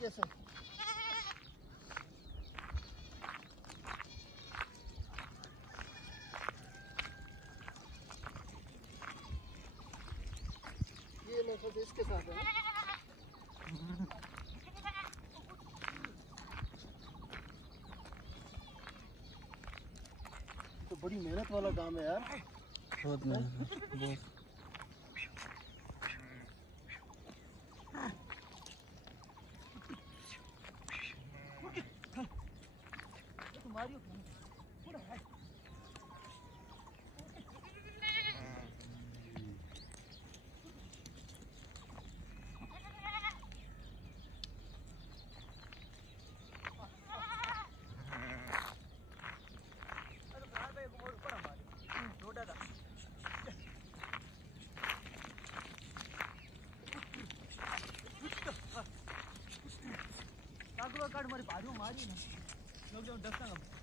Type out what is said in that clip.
कैसे ये मतलब इसके साथ है तो बड़ी मेहनत वाला काम है यार। बहुत मेहनत बहुत। काट मारी भारी मारी ना लोग जो दस्ता